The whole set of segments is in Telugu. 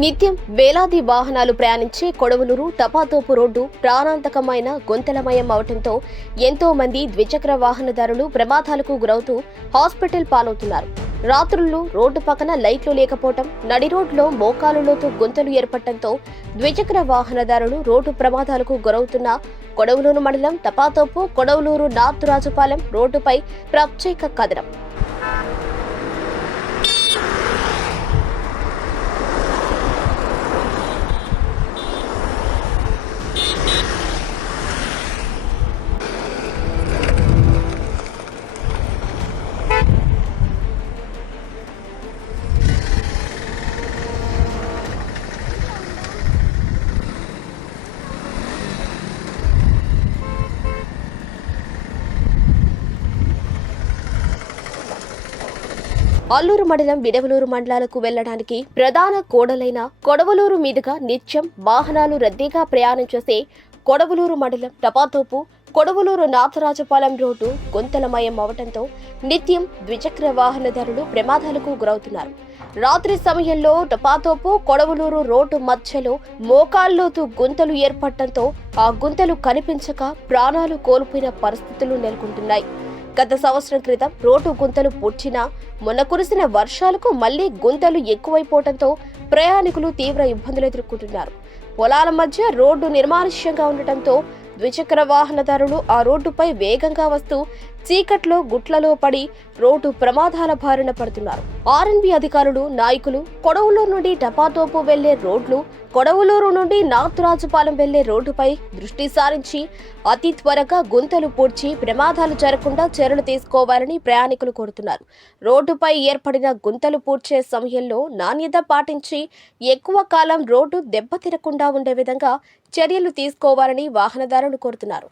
నిత్యం వేలాది వాహనాలు ప్రయాణించే కొడవలూరు టపాతోపు రోడ్డు ప్రాణాంతకమైన గొంతలమయం అవటంతో ఎంతో మంది ద్విచక్ర వాహనదారులు ప్రమాదాలకు గురవుతూ హాస్పిటల్ పాలవుతున్నారు. రాత్రుల్లో రోడ్డు పక్కన లైట్లు లేకపోవటం నడి రోడ్లో మోకాలు గొంతలు గుంతలు ఏర్పడటంతో ద్విచక్ర వాహనదారులు రోడ్డు ప్రమాదాలకు గురవుతున్న కొడవలూరు మండలం టపాతోపు కొడవలూరు నార్త్ రాజుపాలెం రోడ్డుపై ప్రత్యేక కథనం. అల్లూరు మండలం విడవలూరు మండలాలకు వెళ్ళడానికి ప్రధాన కోడలైన కొడవలూరు మీదుగా నిత్యం వాహనాలు రద్దీగా ప్రయాణం చేసే కొడవలూరు మండలం టపాతోపు కొడవలూరు నాథరాజపాలెం రోడ్డు గొంతలమయం అవటంతో నిత్యం ద్విచక్ర వాహనదారులు ప్రమాదాలకు గురవుతున్నారు. రాత్రి సమయంలో టపాతోపు కొడవలూరు రోడ్డు మధ్యలో మోకాల్లోతు గుంతలు ఏర్పడటంతో ఆ గుంతలు కనిపించక ప్రాణాలు కోల్పోయిన పరిస్థితులు నెలకొంటున్నాయి. గత సంవత్సరం క్రితం రోడ్డు గుంతలు పుచ్చినా మొన్న కురిసిన వర్షాలకు మళ్ళీ గుంతలు ఎక్కువైపోవడంతో ప్రయాణికులు తీవ్ర ఇబ్బందులు ఎదుర్కొంటున్నారు. పొలాల మధ్య రోడ్డు నిర్మానుష్యంగా ఉండటంతో ద్విచక్ర వాహనదారులు ఆ రోడ్డుపై వేగంగా వస్తూ చీకట్లో గుట్లలో పడి రోడ్డు ప్రమాదాల బారిన పడుతున్నారు. ఆర్ఎన్బి అధికారులు నాయకులు కొడవలూరు నుండి టపాతోపు వెళ్ళే రోడ్లు కొడవలూరు నుండి నార్త్ రాజుపాలెం వెళ్ళే రోడ్డుపై దృష్టి సారించి అతి త్వరగా గుంతలు పూడ్చి ప్రమాదాలు జరగకుండా చర్యలు తీసుకోవాలని ప్రయాణికులు కోరుతున్నారు. రోడ్డుపై ఏర్పడిన గుంతలు పూడ్చే సమయంలో నాణ్యత పాటించి ఎక్కువ కాలం రోడ్డు దెబ్బతిరకుండా ఉండే విధంగా చర్యలు తీసుకోవాలని వాహనదారులు కోరుతున్నారు.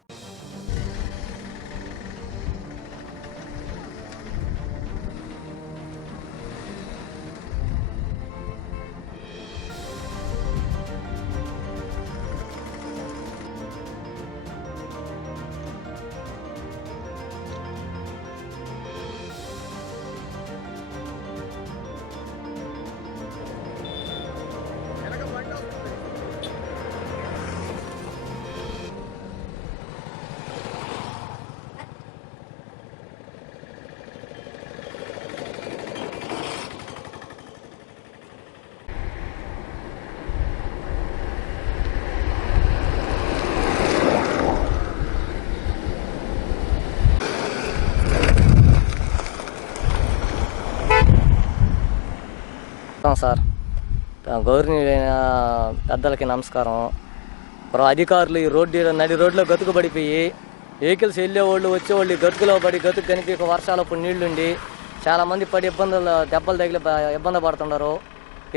చెప్తాం సార్. గౌరవనీయులైన పెద్దలకి నమస్కారం. అధికారులు ఈ రోడ్డు నడి రోడ్లో గతుకు పడిపోయి వెహికల్స్ వెళ్ళేవాళ్ళు వచ్చేవాళ్ళు ఈ గతుకులో పడి గతుకు కనిపించక వర్షాలప్పుడు నీళ్ళుండి చాలామంది పడి ఇబ్బందులు దెబ్బలు తగిలి ఇబ్బంది పడుతున్నారు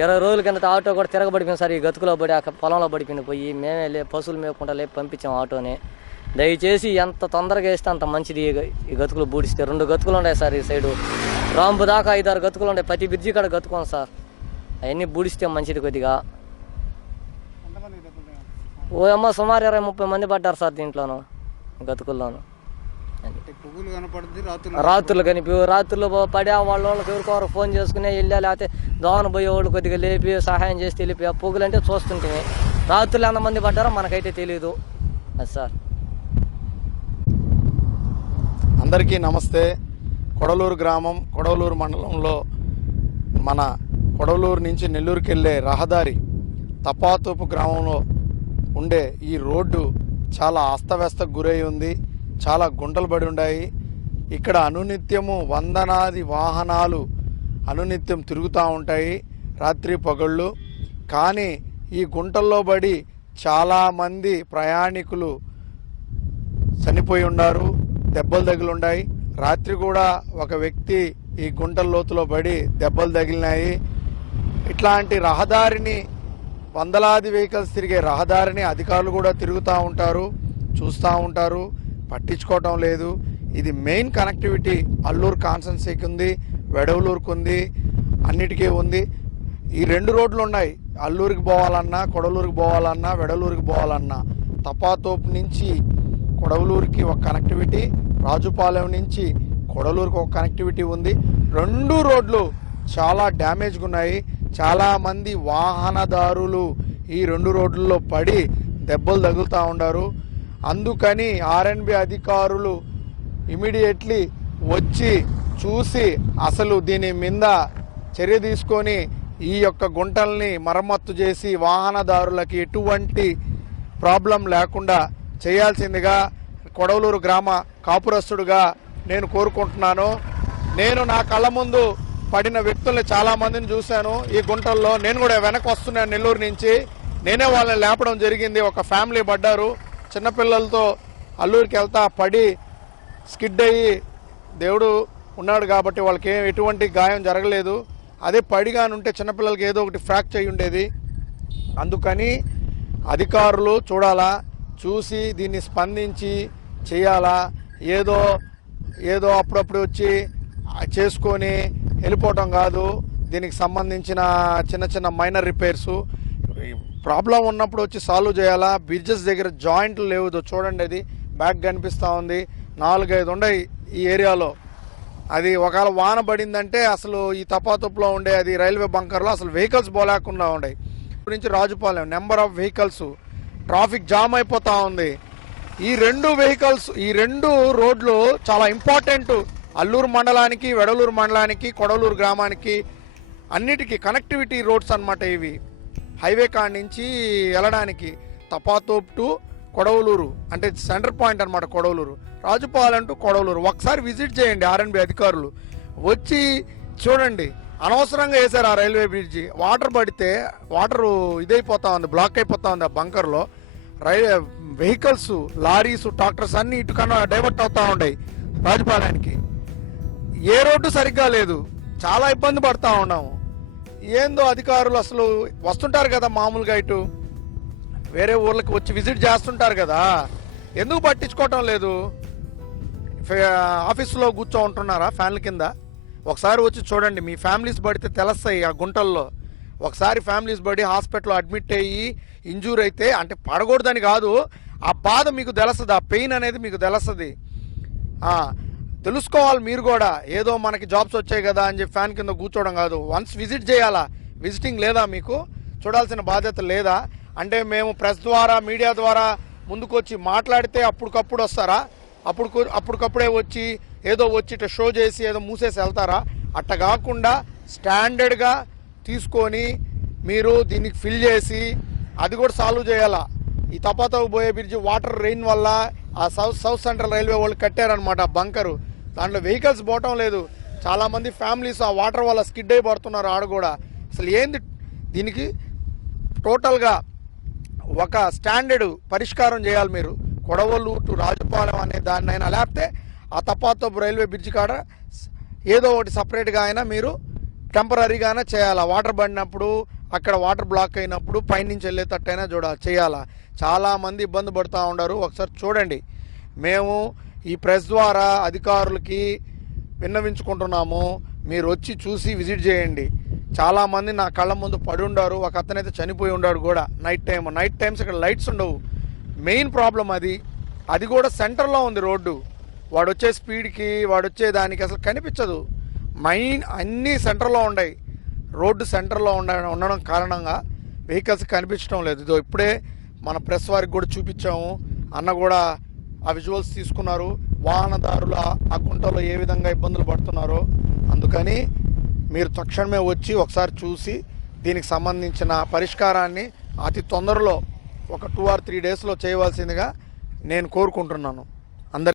ఇరవై రోజుల కింద ఆటో కూడా తిరగబడిపోయింది సార్ ఈ గతుకులో పడి ఆ పొలంలో పడిపోయింది పోయి. మేమే లే పశువులు మేపుకుంటా లేపు పంపించాం ఆటోని. దయచేసి ఎంత తొందరగా వేస్తే అంత మంచిది ఈ ఈ గతుకులు బూడిస్తే. రెండు గతుకులు ఉన్నాయి సార్ ఈ సైడు. రాంబు దాకా ఐదారు గతుకులు ఉన్నాయి. ప్రతి బ్రిడ్జి కాడ గతుకోండి సార్. అవన్నీ బూడిస్తే మంచిది కొద్దిగా. ఓ అమ్మ సుమారు ఇరవై ముప్పై మంది పడ్డారు సార్ దీంట్లోను గతుకుల్లోను. పువ్వులు రాత్రులు రాత్రులు కనిపి రాత్రులు పడే వాళ్ళ వాళ్ళకి ఎవరికొవరు ఫోన్ చేసుకుని వెళ్ళా లేకపోతే దోవన పోయే వాళ్ళు కొద్దిగా లేపి సహాయం చేసి తెలిపి ఆ పొగులు అంటే చూస్తుంటే రాత్రులు ఎంతమంది పడ్డారో మనకైతే తెలియదు అది సార్. అందరికీ నమస్తే. కొడలూరు గ్రామం కొడవలూరు మండలంలో మన పొడవలూరు నుంచి నెల్లూరుకి వెళ్ళే రహదారి తపాతోపు గ్రామంలో ఉండే ఈ రోడ్డు చాలా అస్తవ్యస్తకు గురై ఉంది చాలా గుంటలు పడి ఉన్నాయి ఇక్కడ అనునిత్యము వందనాది వాహనాలు అనునిత్యం తిరుగుతూ ఉంటాయి రాత్రి పగళ్ళు. కానీ ఈ గుంటల్లో పడి చాలామంది ప్రయాణికులు చనిపోయి ఉన్నారు దెబ్బలు తగిలిన్నాయి రాత్రి కూడా ఒక వ్యక్తి ఈ గుంటల లోతులో పడి దెబ్బలు తగిలినాయి. ఇట్లాంటి రహదారిని వందలాది వెహికల్స్ తిరిగే రహదారిని అధికారులు కూడా తిరుగుతూ ఉంటారు చూస్తూ ఉంటారు పట్టించుకోవటం లేదు. ఇది మెయిన్ కనెక్టివిటీ అల్లూరు కాన్సన్సీకి ఉంది వెడవలూరుకు ఉంది అన్నిటికీ ఉంది. ఈ రెండు రోడ్లు ఉన్నాయి. అల్లూరికి పోవాలన్నా కొడలూరుకి పోవాలన్నా వెడలూరుకి పోవాలన్నా. తపాతోపు నుంచి కొడవలూరుకి ఒక కనెక్టివిటీ రాజుపాలెం నుంచి కొడలూరుకు ఒక కనెక్టివిటీ ఉంది. రెండు రోడ్లు చాలా డ్యామేజ్గా ఉన్నాయి చాలామంది వాహనదారులు ఈ రెండు రోడ్లలో పడి దెబ్బలు తగులుతూ ఉండారు. అందుకని ఆర్ఎన్బి అధికారులు ఇమీడియట్లీ వచ్చి చూసి అసలు దీని మీద చర్య తీసుకొని ఈ యొక్క గుంటల్ని మరమ్మత్తు చేసి వాహనదారులకి ఎటువంటి ప్రాబ్లం లేకుండా చేయాల్సిందిగా కొడవలూరు గ్రామ కాపురస్తుడుగా నేను కోరుకుంటున్నాను. నేను నా కళ్ళ ముందు పడిన వ్యక్తుల్ని చాలా మందిని చూశాను. ఈ గుంటల్లో నేను కూడా వెనక వస్తున్నాను నెల్లూరు నుంచి. నేనే వాళ్ళని లేపడం జరిగింది. ఒక ఫ్యామిలీ పడ్డారు. చిన్నపిల్లలతో అల్లూరికి వెళ్తా పడి స్కిడ్ అయ్యి దేవుడు ఉన్నాడు కాబట్టి వాళ్ళకి ఎటువంటి గాయం జరగలేదు. అదే పడిగానుంటే చిన్నపిల్లలకి ఏదో ఒకటి ఫ్రాక్చర్ అయి ఉండేది. అందుకని అధికారులు చూడాలా చూసి దీన్ని స్పందించి చేయాలా ఏదో ఏదో అప్పుడప్పుడు వచ్చి చేసుకొని వెళ్ళిపోవటం కాదు. దీనికి సంబంధించిన చిన్న చిన్న మైనర్ రిపేర్స్. ప్రాబ్లం ఉన్నప్పుడు వచ్చి సాల్వ్ చేయాలా? బ్రిడ్జెస్ దగ్గర జాయింట్లు లేవు. చూడండి అది. బ్యాక్ కనిపిస్తూ ఉంది. నాలుగైదు ఉండయి ఈ ఏరియాలో. అది ఒకవేళ వాన పడిందంటే అసలు ఈ తపాతుప్పులో ఉండే అది రైల్వే బంకర్లో అసలు వెహికల్స్ పోలేకుండా ఉండే. నుంచి Rajupalem number of vehicles. Traffic jam అయిపోతూ ఉంది. ఈ రెండు వెహికల్స్ ఈ రెండు రోడ్లు చాలా ఇంపార్టెంట్. అల్లూరు మండలానికి వెడలూరు మండలానికి కొడలూరు గ్రామానికి అన్నిటికీ కనెక్టివిటీ రోడ్స్ అనమాట ఇవి. హైవే కాడ నుంచి వెళ్ళడానికి తపాతోప్ టు కొడవలూరు అంటే సెంటర్ పాయింట్ అన్నమాట కొడవలూరు. రాజుపాలెం టు కొడవలూరు. ఒకసారి విజిట్ చేయండి ఆర్ఎన్బి అధికారులు. వచ్చి చూడండి. అనవసరంగా వేశారు ఆ రైల్వే బ్రిడ్జి వాటర్ పడితే వాటర్ ఇదైపోతా ఉంది బ్లాక్ అయిపోతా ఉంది ఆ బంకర్లో రై వెహికల్స్ లారీస్ ట్రాక్టర్స్ అన్ని ఇటు కన్నా డైవర్ట్ అవుతూ ఉన్నాయి రాజపాలెనికి ఏ రోడ్డు సరిగ్గా లేదు. చాలా ఇబ్బంది పడతా ఉన్నాము. ఏందో అధికారులు అసలు వస్తుంటారు కదా మామూలుగా ఇటు. వేరే ఊర్లకు వచ్చి విజిట్ చేస్తుంటారు కదా. ఎందుకు పట్టించుకోవటం లేదు. ఫే- ఆఫీసులో కూర్చో ఉంటున్నారా ఫ్యాన్ల కింద? ఒకసారి వచ్చి చూడండి మీ ఫ్యామిలీస్ పడితే తెలుస్తాయి ఆ గుంటల్లో. ఒకసారి ఫ్యామిలీస్ పడి హాస్పిటల్లో అడ్మిట్ అయ్యి ఇంజూర్ అయితే అంటే పడకూడదని కాదు ఆ బాధ మీకు తెలుస్తుంది ఆ పెయిన్ అనేది మీకు తెలుస్తుంది. తెలుసుకోవాలి మీరు కూడా. ఏదో మనకి జాబ్స్ వచ్చాయి కదా అని చెప్పి ఫ్యాన్ కింద కూర్చోవడం కాదు. వన్స్ విజిట్ చేయాలా? విజిటింగ్ లేదా మీకు? చూడాల్సిన బాధ్యత లేదా? అంటే మేము ప్రెస్ ద్వారా మీడియా ద్వారా ముందుకొచ్చి మాట్లాడితే అప్పటికప్పుడు వస్తారా? అప్పుడు అప్పటికప్పుడే వచ్చి ఏదో వచ్చి ఇట్లా షో చేసి ఏదో మూసేసి వెళ్తారా? అట్ట కాకుండా స్టాండర్డ్గా తీసుకొని మీరు దీనికి ఫిల్ చేసి అది కూడా సాల్వ్ చేయాలా? ఈ తపాతవ పోయే బ్రిడ్జి వాటర్ రెయిన్ వల్ల ఆ సౌత్ సౌత్ సెంట్రల్ రైల్వే వాళ్ళు కట్టారనమాట బంకరు. దాంట్లో వెహికల్స్ పోవటం లేదు. చాలామంది ఫ్యామిలీస్ ఆ వాటర్ వల్ల స్కిడ్ అయి పడుతున్నారు ఆడ కూడా. అసలు ఏంది? దీనికి టోటల్గా ఒక స్టాండర్డ్ పరిష్కారం చేయాలి మీరు. కొడవలు టు రాజపాలెం అనే దాన్నైనా లేకపోతే ఆ తపాతోపు రైల్వే బ్రిడ్జ్ కాడ ఏదో ఒకటి సపరేట్గా అయినా మీరు టెంపరీగానే చేయాలా? వాటర్ పడినప్పుడు అక్కడ వాటర్ బ్లాక్ అయినప్పుడు పైనుంచి వెళ్ళేటట్టయినా చూడ చేయాలా? చాలామంది ఇబ్బంది పడుతూ ఉన్నారు ఒకసారి చూడండి. మేము ఈ ప్రెస్ ద్వారా అధికారులకి విన్నవించుకుంటున్నాము. మీరు వచ్చి చూసి విజిట్ చేయండి. చాలామంది నా కళ్ళ ముందు పడి ఉండారు. ఒక అతనైతే చనిపోయి ఉన్నాడు కూడా. నైట్ టైం నైట్ టైమ్స్ ఇక్కడ లైట్స్ ఉండవు. మెయిన్ ప్రాబ్లం అది. అది కూడా సెంటర్లో ఉంది రోడ్డు. వాడు వచ్చే స్పీడ్కి వాడు వచ్చే దానికి అసలు కనిపించదు. మెయిన్ అన్నీ సెంటర్లో ఉన్నాయి రోడ్డు సెంటర్లో ఉండ ఉండడం కారణంగా వెహికల్స్ కనిపించడం లేదు. ఇదో ఇప్పుడే మన ప్రెస్ వారికి కూడా చూపించాము. అన్న కూడా ఆ విజువల్స్ తీసుకున్నారు. వాహనదారులు ఆ- ఆ గుంటలో ఏ విధంగా ఇబ్బందులు పడుతున్నారో అందుకని మీరు తక్షణమే వచ్చి ఒకసారి చూసి దీనికి సంబంధించిన పరిష్కారాన్ని అతి తొందరలో ఒక టూ ఆర్ త్రీ డేస్లో చేయవలసిందిగా నేను కోరుకుంటున్నాను.